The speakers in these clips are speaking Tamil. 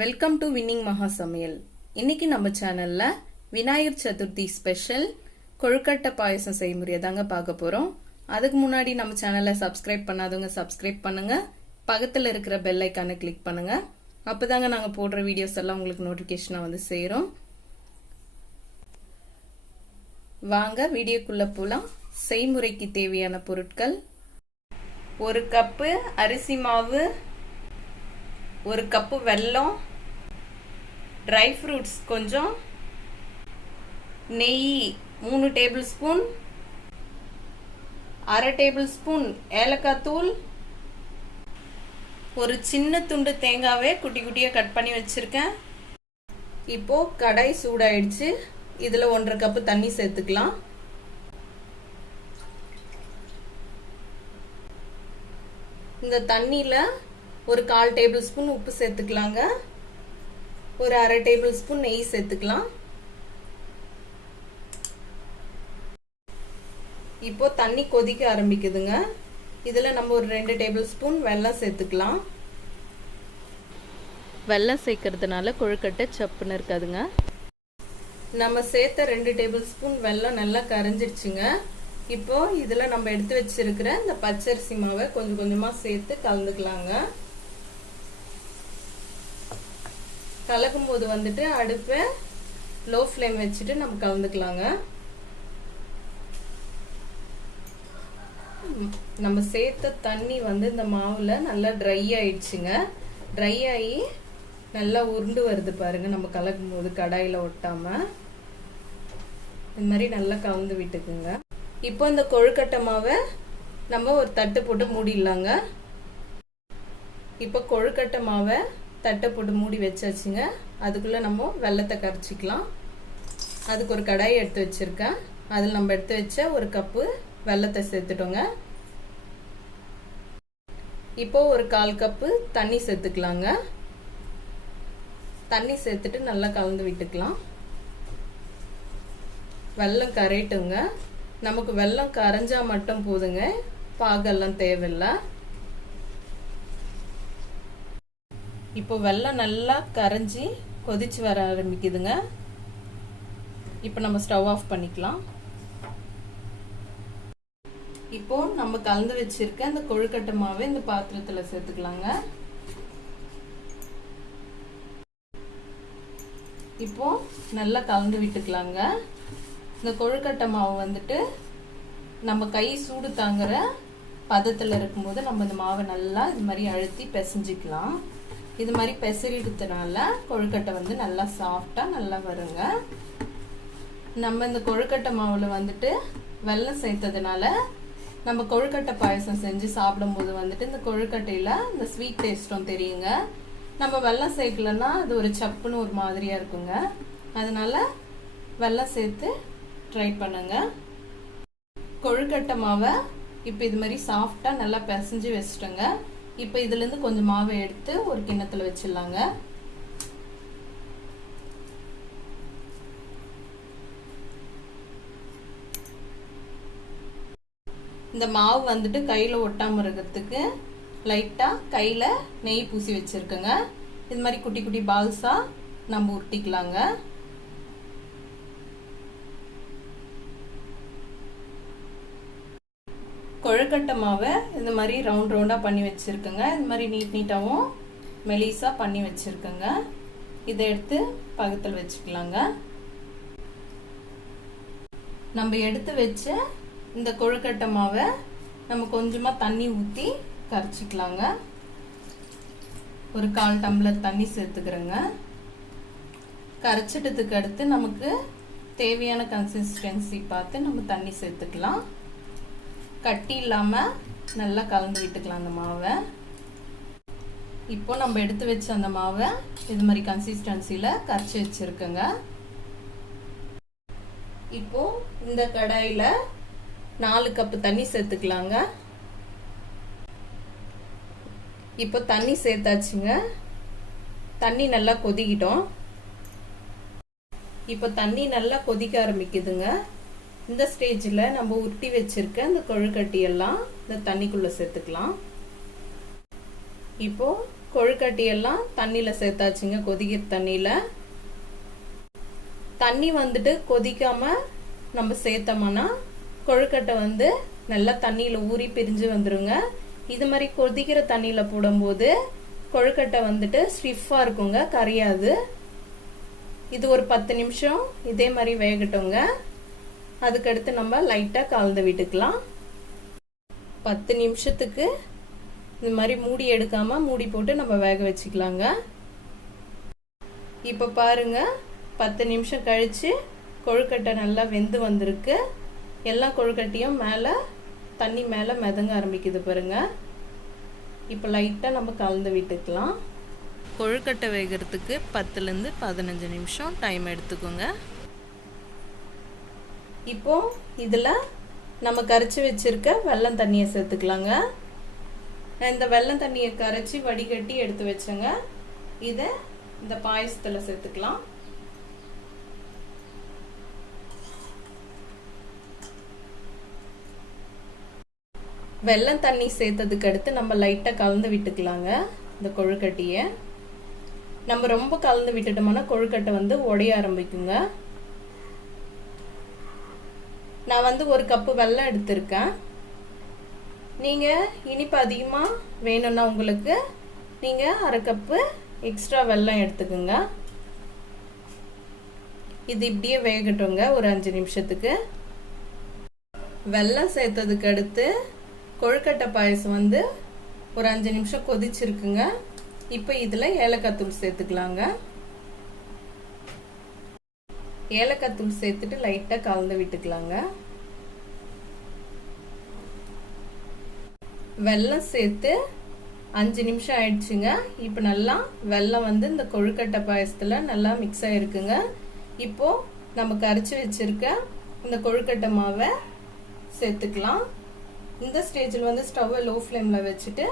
வெல்கம் டு வின்னிங் மகா சமையல். இன்னைக்கு நம்ம சேனல்ல விநாயகர் சதுர்த்தி ஸ்பெஷல் கொழுக்கட்டை பாயசம் செய்முறையை தாங்க பார்க்க போறோம். அதுக்கு முன்னாடி நம்ம சேனலை சப்ஸ்கிரைப் பண்ணாதவங்க சப்ஸ்கிரைப் பண்ணுங்க, பக்கத்துல இருக்கிற பெல் ஐக்கானை கிளிக் பண்ணுங்க. அப்பதாங்க நாங்க போடுற வீடியோஸ் எல்லாம் உங்களுக்கு நோட்டிபிகேஷனா வந்து சேரும். வாங்க வீடியோக்குள்ள போலாம். செய்முறைக்கு தேவையான பொருட்கள்: 1 கப்பு அரிசி மாவு, 1 கப்பு வெல்லம், ட்ரை ஃப்ரூட்ஸ் கொஞ்சம், நெய் 3 டேபிள் ஸ்பூன், 1/2 டேபிள் ஸ்பூன் ஏலக்காய் தூள், ஒரு சின்ன துண்டு தேங்காவை குட்டி குட்டியா கட் பண்ணி வச்சிருக்கேன். இப்போ கடாய் சூடாயிடுச்சு. இதுல 1/2 கப்பு தண்ணி சேர்த்துக்கலாம். இந்த தண்ணியில ஒரு 1/4 டேபிள் ஸ்பூன் உப்பு சேர்த்துக்கலாங்க. ஒரு 1/2 டேபிள் ஸ்பூன் நெய் சேர்த்துக்கலாம். இப்போ தண்ணி கொதிக்க ஆரம்பிக்குதுங்க. இதுல நம்ம ஒரு 2 டேபிள் ஸ்பூன் வெல்லம் சேர்த்துக்கலாம். வெல்லம் சேர்க்கறதுனால கொழுக்கட்டை சப்புன்னு இருக்காதுங்க. நம்ம சேர்த்த 2 டேபிள் ஸ்பூன் வெல்லம் நல்லா கரைஞ்சிருச்சுங்க. இப்போ இதுல நம்ம எடுத்து வச்சிருக்கிற இந்த பச்சரிசி மாவை கொஞ்சம் கொஞ்சமா சேர்த்து கலந்துக்கலாங்க. கலக்கும் போது வந்துட்டு அடுப்பை லோ ஃப்ளேம் வச்சுட்டு நம்ம கலந்துக்கலாங்க. நம்ம சேர்த்த தண்ணி வந்து இந்த மாவுல நல்லா ட்ரை ஆயிடுச்சுங்க. ட்ரை ஆகி நல்லா உருண்டு வருது பாருங்க. நம்ம கலக்கும் போது கடாயில ஒட்டாம இந்த மாதிரி நல்லா கலந்து விட்டுக்குங்க. இப்போ இந்த கொழுக்கட்டை மாவை நம்ம ஒரு தட்டு போட்டு மூடிடலாங்க. இப்போ கொழுக்கட்டை மாவை தட்டை போட்டு மூடி வச்சாச்சுங்க. அதுக்குள்ள நம்ம வெல்லத்தை கரைச்சிக்கலாம். அதுக்கு ஒரு கடாயை எடுத்து வச்சிருக்கேன். அதில் நம்ம எடுத்து வச்ச 1 கப்பு வெல்லத்தை சேர்த்துட்டோங்க. இப்போ ஒரு 1/4 கப்பு தண்ணி சேர்த்துக்கலாங்க. தண்ணி சேர்த்துட்டு நல்லா கலந்து விட்டுக்கலாம். வெல்லம் கரைட்டுங்க. நமக்கு வெல்லம் கரைஞ்சா மட்டும் போதுங்க, பாகெல்லாம் தேவையில்லை. இப்போ வெல்லம் நல்லா கரைஞ்சி கொதிச்சு வர ஆரம்பிக்குதுங்க. இப்போ நம்ம ஸ்டவ் ஆஃப் பண்ணிக்கலாம். இப்போ நம்ம கலந்து வச்சிருக்க இந்த கொழுக்கட்டை மாவை இந்த பாத்திரத்துல சேர்த்துக்கலாங்க. இப்போ நல்லா கலந்து விட்டுக்கலாங்க. இந்த கொழுக்கட்டை மாவு வந்துட்டு நம்ம கை சூடு தாங்குற பதத்துல இருக்கும்போது நம்ம இந்த மாவை நல்லா இது மாதிரி அழுத்தி பிசைஞ்சிக்கலாம். இது மாதிரி பெசரிடுறதுனால கொழுக்கட்டை வந்து நல்லா சாஃப்டா நல்லா வருங்க. நம்ம இந்த கொழுக்கட்டை மாவுல வந்துட்டு வெல்லம் சேர்த்ததுனால நம்ம கொழுக்கட்டை பாயசம் செஞ்சு சாப்பிடும் போது வந்துட்டு இந்த கொழுக்கட்டையில இந்த ஸ்வீட் டேஸ்டும் தெரியுங்க. நம்ம வெல்லம் சேர்க்கலன்னா அது ஒரு சப்புன்னு ஒரு மாதிரியா இருக்குங்க. அதனால வெல்லம் சேர்த்து ட்ரை பண்ணுங்க. கொழுக்கட்டை மாவை இப்போ இது மாதிரி சாஃப்டா நல்லா பிசைஞ்சு வச்சுட்டோங்க. இப்போ இதுல இருந்து கொஞ்சம் மாவை எடுத்து ஒரு கிண்ணத்துல வச்சிடலாங்க. இந்த மாவு வந்துட்டு கையில ஒட்டாம இருக்கிறதுக்கு லைட்டா கையில நெய் பூசி வச்சிருக்கேங்க. இது மாதிரி குட்டி குட்டி பால்ஸா நம்ம உருட்டிக்கலாங்க. கொழுக்கட்டை மாவை இந்த மாதிரி ரவுண்ட் ரவுண்டா பண்ணி வச்சிருக்கேங்க. இந்த மாதிரி நீட் நீட்டாவும் மெலிசா பண்ணி வச்சிருக்கேங்க. இதை எடுத்து பக்கத்துல வச்சுக்கலாங்க. நம்ம எடுத்து வச்ச இந்த கொழுக்கட்டை மாவை நம்ம கொஞ்சமா தண்ணி ஊத்தி கரைச்சிக்கலாங்க. ஒரு 1/4 டம்ளர் தண்ணி சேர்த்துக்கிறேங்க. கரைச்சிட்டதுக்கு அடுத்து நமக்கு தேவையான கன்சிஸ்டன்சி பார்த்து நம்ம தண்ணி சேர்த்துக்கலாம். கட்டி இல்லாம நல்லா கலந்து விட்டுக்கலாம் அந்த மாவை. இப்போ நம்ம எடுத்து வச்ச அந்த மாவை இது மாதிரி கன்சிஸ்டன்சில கரைச்சி வச்சிருக்கேங்க. இப்போ இந்த கடாயில 4 கப்பு தண்ணி சேர்த்துக்கலாங்க. இப்போ தண்ணி சேர்த்தாச்சுங்க. தண்ணி நல்லா கொதிக்கிட்டோம். இப்போ தண்ணி நல்லா கொதிக்க ஆரம்பிக்குதுங்க. இந்த ஸ்டேஜ்ல நம்ம உருட்டி வச்சிருக்க இந்த கொழுக்கட்டையெல்லாம் இந்த தண்ணிக்குள்ள சேர்த்துக்கலாம். இப்போ கொழுக்கட்டையெல்லாம் தண்ணியில் சேர்த்தாச்சுங்க, கொதிக்கிற தண்ணியில். தண்ணி வந்துட்டு கொதிக்காம நம்ம சேர்த்தோம்னா கொழுக்கட்டை வந்து நல்லா தண்ணியில் ஊறி பிரிஞ்சு வந்துருங்க. இது மாதிரி கொதிக்கிற தண்ணியில் போடும்போது கொழுக்கட்டை வந்துட்டு ஸ்டிஃபாக இருக்குங்க, கரையாது. இது ஒரு 10 நிமிஷம் இதே மாதிரி வேகட்டுங்க. அதுக்கடுத்து நம்ம லைட்டாக கலந்து விட்டுக்கலாம். 10 நிமிஷத்துக்கு இது மாதிரி மூடி எடுக்காம மூடி போட்டு நம்ம வேக வச்சுக்கலாங்க. இப்போ பாருங்க, 10 நிமிஷம் கழிச்சு கொழுக்கட்டை நல்லா வெந்து வந்திருக்கு. எல்லா கொழுக்கட்டையும் மேலே தண்ணி மேலே மிதங்க ஆரம்பிக்குது பாருங்க. இப்போ லைட்டாக நம்ம கலந்து விட்டுக்கலாம். கொழுக்கட்டை வேகிறதுக்கு 10லேருந்து 15 நிமிஷம் டைம் எடுத்துக்கோங்க. இப்போ இதில் நம்ம கரைச்சி வச்சிருக்க வெல்லம் தண்ணியை சேர்த்துக்கலாங்க. இந்த வெல்லம் தண்ணியை கரைச்சி வடிகட்டி எடுத்து வச்சேங்க. இதை இந்த பாயசத்தில் சேர்த்துக்கலாம். வெல்லம் தண்ணி சேர்த்ததுக்கு அடுத்து நம்ம லைட்டாக கலந்து விட்டுக்கலாங்க. இந்த கொழுக்கட்டையை நம்ம ரொம்ப கலந்து விட்டுட்டோம்னா கொழுக்கட்டை வந்து உடைய ஆரம்பிக்குங்க. நான் வந்து 1 கப்பு வெல்லம் எடுத்திருக்கேன். நீங்கள் இனிப்பு அதிகமாக வேணும்னா உங்களுக்கு நீங்கள் 1/2 கப்பு எக்ஸ்ட்ரா வெல்லம் எடுத்துக்கோங்க. இது இப்படியே வேகட்டுங்க ஒரு 5 நிமிஷத்துக்கு. வெல்லம் சேர்த்ததுக்கு அடுத்து கொழுக்கட்டை பாயசம் வந்து ஒரு 5 நிமிஷம் கொதிச்சிருக்குங்க. இப்போ இதில் ஏலக்காய் தூள் சேர்த்துக்கலாங்க. ஏலக்காய் தூள் சேர்த்துட்டு லைட்டாக கலந்து விட்டுக்கலாங்க. வெல்லம் சேர்த்து 5 நிமிஷம் ஆயிடுச்சுங்க. இப்போ நல்லா வெல்லம் வந்து இந்த கொழுக்கட்டை பாயசத்தில் நல்லா மிக்ஸ் ஆகிருக்குங்க. இப்போ நம்ம கரைச்சி வச்சிருக்க இந்த கொழுக்கட்டை மாவை சேர்த்துக்கலாம். இந்த ஸ்டேஜில் வந்து ஸ்டவ்வை லோ ஃப்ளேமில் வச்சுட்டு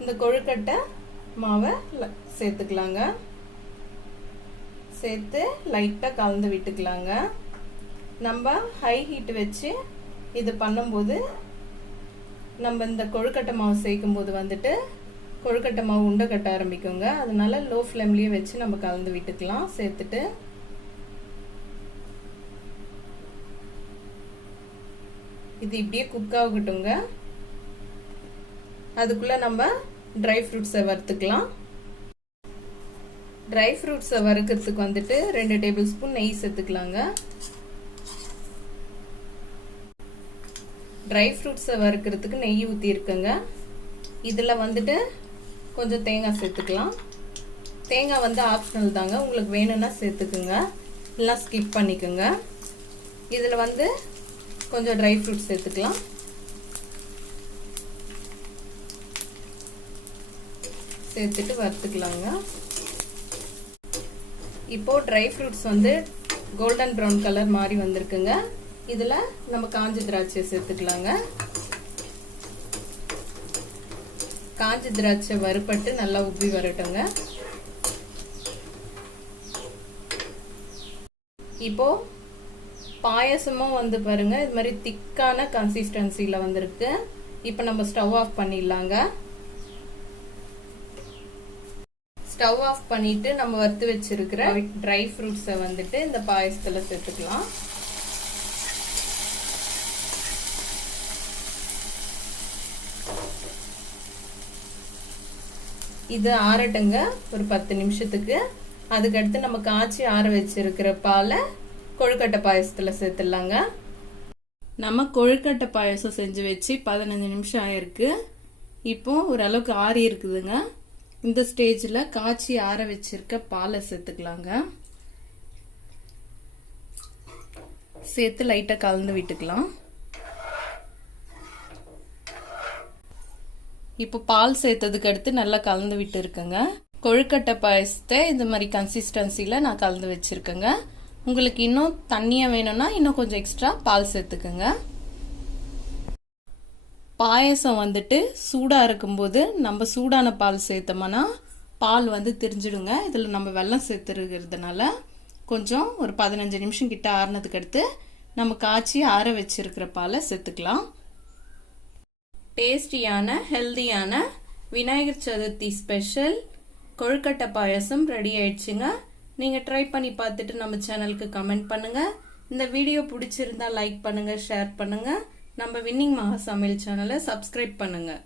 இந்த கொழுக்கட்டை மாவை சேர்த்துக்கலாங்க. சேர்த்து லைட்டாக கலந்து விட்டுக்கலாங்க. நம்ம ஹை ஹீட் வச்சு இது பண்ணும்போது நம்ம இந்த கொழுக்கட்டை மாவு சேர்க்கும் போது வந்துட்டு கொழுக்கட்டை மாவு உண்டை கட்ட ஆரம்பிக்குங்க. அதனால லோ ஃப்ளேம்லேயே வச்சு நம்ம கலந்து விட்டுக்கலாம். சேர்த்துட்டு இது இப்படியே குக் ஆகட்டுங்க. அதுக்குள்ள நம்ம ட்ரை ஃப்ரூட்ஸை வறுத்துக்கலாம். ட்ரை ஃப்ரூட்ஸை வறுக்கிறதுக்கு வந்துட்டு 2 டேபிள் ஸ்பூன் நெய் சேர்த்துக்கலாங்க. ட்ரை ஃப்ரூட்ஸை வறுக்கிறதுக்கு நெய் ஊற்றி இருக்குங்க. இதில் வந்துட்டு கொஞ்சம் தேங்காய் சேர்த்துக்கலாம். தேங்காய் வந்து ஆப்ஷனல் தாங்க, உங்களுக்கு வேணும்னா சேர்த்துக்குங்க, இல்லைனா ஸ்கிப் பண்ணிக்கோங்க. இதில் வந்து கொஞ்சம் ட்ரை ஃப்ரூட்ஸ் சேர்த்துக்கலாம். சேர்த்துட்டு வறுத்துக்கலாங்க. இப்போ ட்ரை ஃப்ரூட்ஸ் வந்து கோல்டன் ப்ரௌன் கலர் மாதிரி வந்திருக்குங்க. இதில் நம்ம காஞ்ச திராட்சை சேர்த்துக்கலாங்க. காஞ்ச திராட்சை வறுபட்டு நல்லா உப்பி வரட்டுங்க. இப்போ பாயசமும் வந்து பாருங்க இது மாதிரி திக்கான கன்சிஸ்டன்சியில் வந்திருக்கு. இப்போ நம்ம ஸ்டவ் ஆஃப் பண்ணிடலாங்க. ஸ்டவ் ஆஃப் பண்ணிட்டு நம்ம வறுத்து வச்சிருக்கிற ட்ரை ஃப்ரூட்ஸை வந்துட்டு இந்த பாயசத்தில் சேர்த்துக்கலாம். இது ஆறட்டுங்க ஒரு 10 நிமிஷத்துக்கு. அதுக்கடுத்து நம்ம காய்ச்சி ஆற வச்சிருக்கிற பாலை கொழுக்கட்டை பாயசத்தில் சேர்த்துடலாங்க. நம்ம கொழுக்கட்டை பாயசம் செஞ்சு வச்சு 15 நிமிஷம் ஆயிருக்கு. இப்போ ஓரளவுக்கு ஆறி இருக்குதுங்க. இந்த ஸ்டேஜில் காய்ச்சி ஆற வச்சிருக்க பாலை சேர்த்துக்கலாங்க. சேர்த்து லைட்டாக கலந்து விட்டுக்கலாம். இப்போ பால் சேர்த்ததுக்கு அடுத்து நல்லா கலந்து விட்டு இருக்குங்க. கொழுக்கட்டை பாயசத்தை இந்த மாதிரி கன்சிஸ்டன்சியில் நான் கலந்து வச்சுருக்கேங்க. உங்களுக்கு இன்னும் தண்ணியாக வேணும்னா இன்னும் கொஞ்சம் எக்ஸ்ட்ரா பால் சேர்த்துக்குங்க. பாயசம் வந்துட்டு சூடாக இருக்கும்போது நம்ம சூடான பால் சேர்த்தோம்னா பால் வந்து திரிஞ்சிடுங்க. இதில் நம்ம வெல்லம் சேர்த்துருக்கிறதுனால கொஞ்சம் ஒரு 15 நிமிஷம் கிட்ட ஆறுனதுக்கு அடுத்து நம்ம காய்ச்சி ஆற வச்சிருக்கிற பாலை சேர்த்துக்கலாம். டேஸ்டியான ஹெல்தியான விநாயகர் சதுர்த்தி ஸ்பெஷல் கொழுக்கட்டை பாயாசம் ரெடி ஆயிடுச்சுங்க. நீங்கள் ட்ரை பண்ணி பார்த்துட்டு நம்ம சேனலுக்கு கமெண்ட் பண்ணுங்கள். இந்த வீடியோ பிடிச்சிருந்தா லைக் பண்ணுங்கள், ஷேர் பண்ணுங்கள். நம்ம வின்னிங் மகா சமையல் சேனலை சப்ஸ்கிரைப் பண்ணுங்கள்.